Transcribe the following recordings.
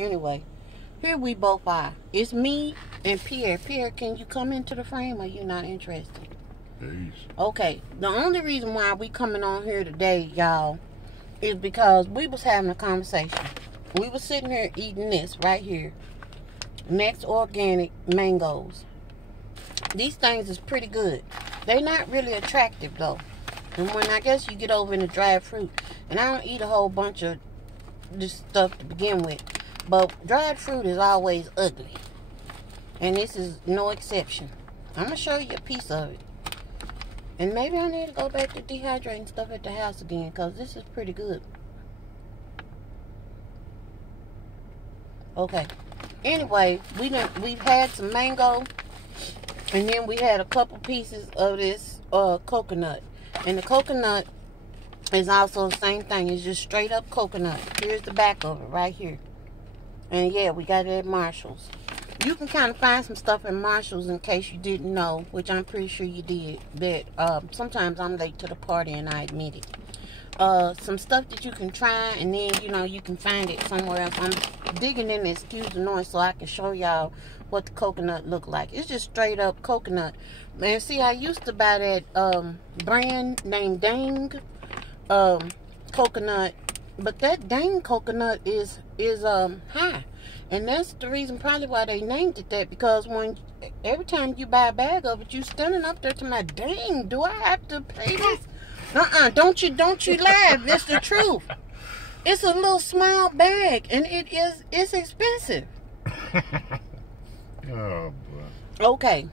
Anyway, here we both are. It's me and Pierre. Pierre, can you come into the frame, or you not interested? Peace. Okay. The only reason why we coming on here today, y'all, is because we was having a conversation. We was sitting here eating this right here. Next Organic mangoes. These things is pretty good. They're not really attractive though. And when I guess you get over in the dried fruit, and I don't eat a whole bunch of this stuff to begin with, but dried fruit is always ugly, and this is no exception. I'm gonna show you a piece of it, and maybe I need to go back to dehydrating stuff at the house again, because this is pretty good. Okay, anyway, we've had some mango, and then we had a couple pieces of this coconut, and the coconut is also the same thing. It's just straight up coconut. Here's the back of it right here. And yeah, we got it at Marshall's. You can kind of find some stuff at Marshall's in case you didn't know, which I'm pretty sure you did. But sometimes I'm late to the party, and I admit it. Some stuff that you can try, and then, you know, you can find it somewhere else. I'm digging in, excuse the noise, so I can show y'all what the coconut look like. It's just straight up coconut. Man, see, I used to buy that brand named Dang coconut, but that Dang coconut is high, and that's the reason probably why they named it that, because every time you buy a bag of it, you standing up there to my, dang, do I have to pay this? Don't you laugh. It's the truth. It's a little small bag, and it's expensive. Oh boy. Okay,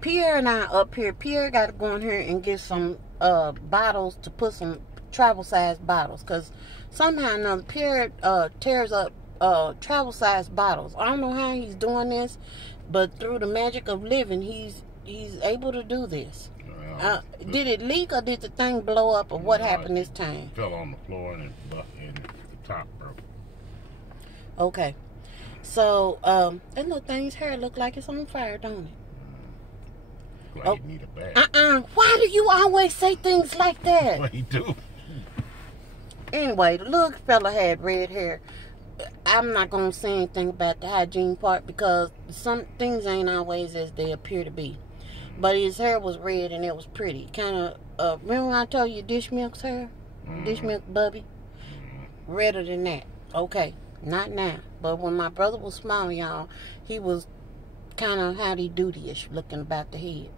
Pierre and I up here. Pierre got to go in here and get some bottles to put some travel size bottles, because somehow or another Pierre tears up travel size bottles. I don't know how he's doing this, but through the magic of living, he's able to do this. Did it leak, or did the thing blow up, or what happened this time? It fell on the floor, and the top broke. Okay, so that little thing's hair look like it's on fire, don't it? Like you need a bag. Why do you always say things like that? What you do? Anyway, the little fella had red hair. I'm not going to say anything about the hygiene part, because some things ain't always as they appear to be. But his hair was red, and it was pretty. Kind of, remember when I told you Dish Milk's hair? Dish Milk Bubby? Redder than that. Okay, not now. But when my brother was small, y'all, he was kind of howdy-doody-ish, looking about the head.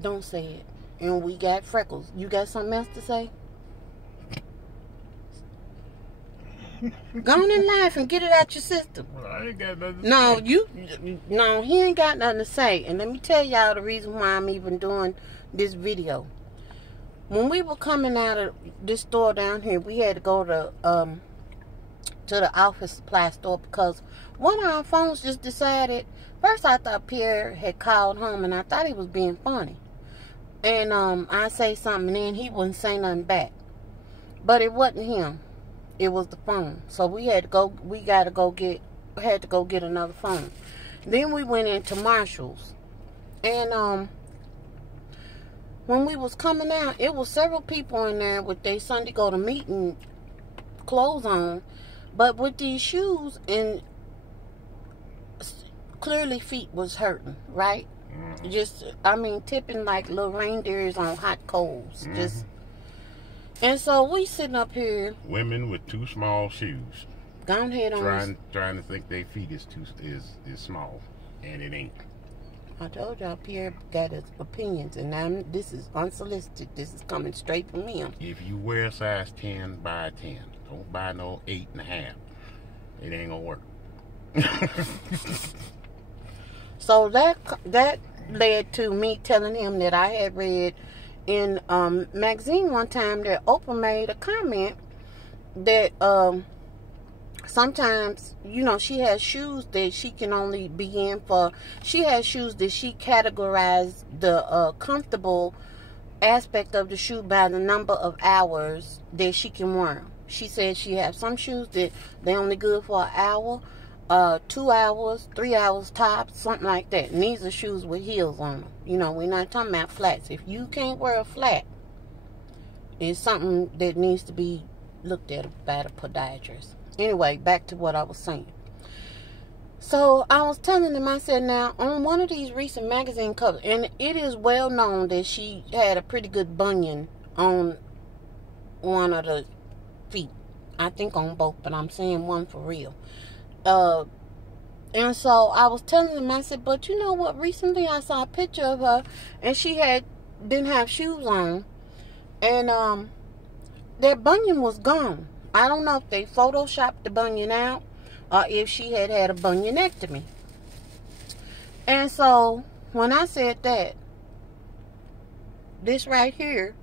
Don't say it. And we got freckles. You got something else to say? Go on and laugh and get it out your system. Well, I ain't got nothing to say. No, he ain't got nothing to say. And let me tell y'all the reason why I'm even doing this video. When we were coming out of this store down here, we had to go to the office supply store, because one of our phones just decided. First, I thought Pierre had called home, and I thought he was being funny. And I say something, and then he wouldn't say nothing back. But it wasn't him. It was the phone. So we had to go. We had to go get another phone. Then we went into Marshall's, and when we was coming out, it was several people in there with their Sunday go to meeting clothes on, but with these shoes, and clearly feet was hurting, right? Just, I mean, tipping like little reindeers on hot coals. Just. And so we sitting up here. Women with too small shoes. Gone ahead on. Trying to think their feet is small, and it ain't. I told y'all Pierre got his opinions, and now this is unsolicited. This is coming straight from him. If you wear a size 10, buy a 10. Don't buy no 8.5. It ain't gonna work. So that led to me telling him that I had read in magazine one time that Oprah made a comment that sometimes, you know, she has shoes that she can only be in for. She has shoes that she categorized the comfortable aspect of the shoe by the number of hours that she can wear them. She said she has some shoes that they only good for an hour, 2 hours, 3 hours tops, something like that. And these are shoes with heels on them. You know, we're not talking about flats. If you can't wear a flat, it's something that needs to be looked at by the podiatrist. Anyway, back to what I was saying. So I was telling him, I said, now, on one of these recent magazine covers, and it is well known that she had a pretty good bunion on one of the feet. I think on both, but I'm saying one for real. And so I was telling him, I said, but you know what? Recently I saw a picture of her, and she didn't have shoes on, and that bunion was gone. I don't know if they photoshopped the bunion out, or if she had a bunionectomy. And so when I said that, this right here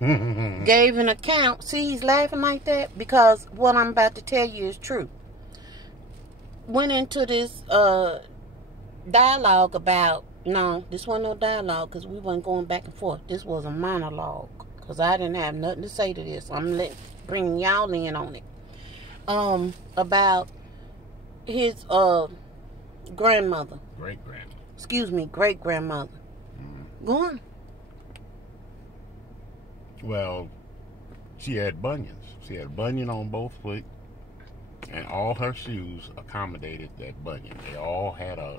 gave an account. See, he's laughing like that because what I'm about to tell you is true. Went into this dialogue about, no, this wasn't no dialogue because we weren't going back and forth. This was a monologue because I didn't have nothing to say to this. I'm bringing y'all in on it. About his grandmother. Great-grandmother. Excuse me, great-grandmother. Go on. Well, she had bunions. She had a bunion on both feet, and all her shoes accommodated that bunion. They all had a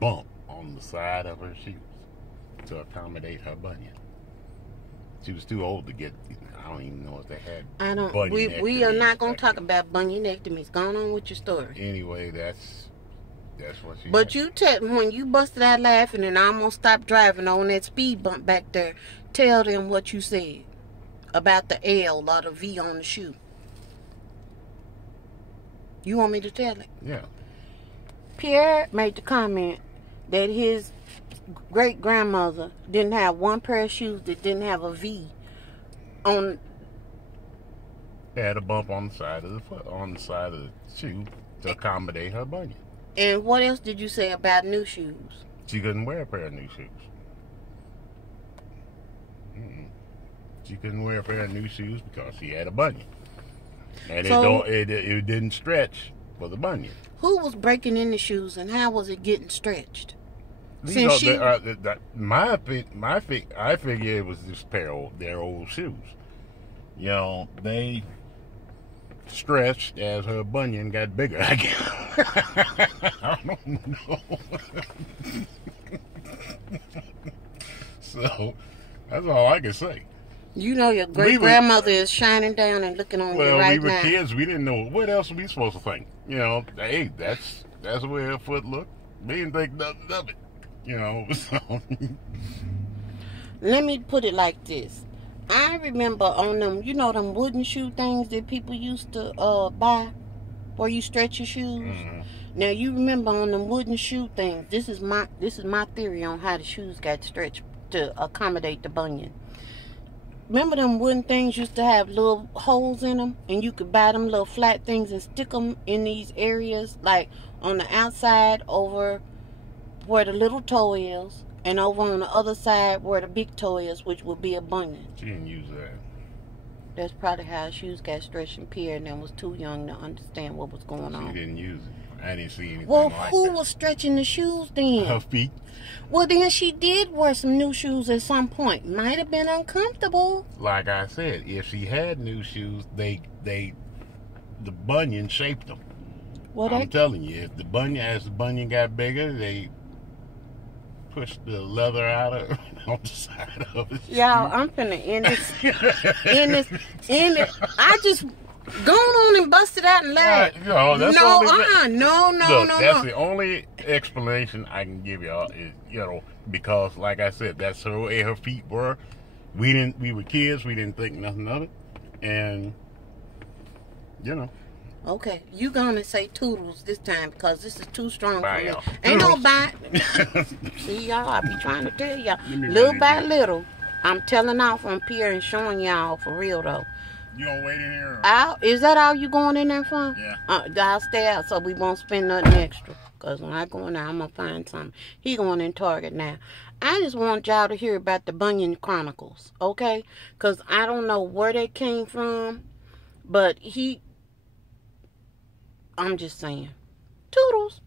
bump on the side of her shoes to accommodate her bunion. She was too old to get, I don't even know if they had we are not going to talk about bunionectomies. Going on with your story. Anyway, that's what she But had. when you busted out laughing and I almost stopped driving on that speed bump back there, tell them what you said about the L or the V on the shoe. You want me to tell it? Yeah. Pierre made the comment that his great-grandmother didn't have one pair of shoes that didn't have a V on. Had a bump on the side of the foot, on the side of the shoe to accommodate her bunion. And what else did you say about new shoes? She couldn't wear a pair of new shoes. She couldn't wear a pair of new shoes because she had a bunion, and it didn't stretch for the bunion. Who was breaking in the shoes, and how was it getting stretched? I figure it was just their old shoes. You know, they stretched as her bunion got bigger, I guess. I don't know. So that's all I can say. You know your great-grandmother is shining down and looking on you right now. Well, we were kids. We didn't know. What else were we supposed to think? You know, hey, that's the way her foot looked. We didn't think nothing of it. You know, so. Let me put it like this. I remember on them, you know, them wooden shoe things that people used to buy where you stretch your shoes. Mm-hmm. Now, you remember on them wooden shoe things, this is my theory on how the shoes got stretched to accommodate the bunion. Remember them wooden things used to have little holes in them, and you could buy them little flat things and stick them in these areas, like on the outside over where the little toe is, and over on the other side where the big toe is, which would be a bunion. She didn't use that. That's probably how her shoes got stretched, and Pierre and them was too young to understand what was going on. She didn't use it. I didn't see anything well, like that. who was stretching the shoes then? Her feet. Well, then she did wear some new shoes at some point. Might have been uncomfortable. Like I said, if she had new shoes, the bunion shaped them. Well, I'm telling you, if as the bunion got bigger, they pushed the leather out of on the side of it. Y'all, I'm finna end this. I just gone on and busted out and laughed. No, that's no. That's the only explanation I can give y'all is, you know, because like I said, that's the way her feet were. We were kids, we didn't think nothing of it, and you know. Okay, you gonna say toodles this time because this is too strong bye, for me. y'all. Ain't no bite. See, y'all, I be trying to tell y'all. Little by little, I'm telling off on Pierre and showing y'all for real though. You gonna wait in here? Is that all you going in there for? Yeah. I'll stay out so we won't spend nothing extra. Because when I go in there, I'm going to find something. He going in Target now. I just want y'all to hear about the Bunion Chronicles, okay? Because I don't know where they came from, but I'm just saying. Toodles.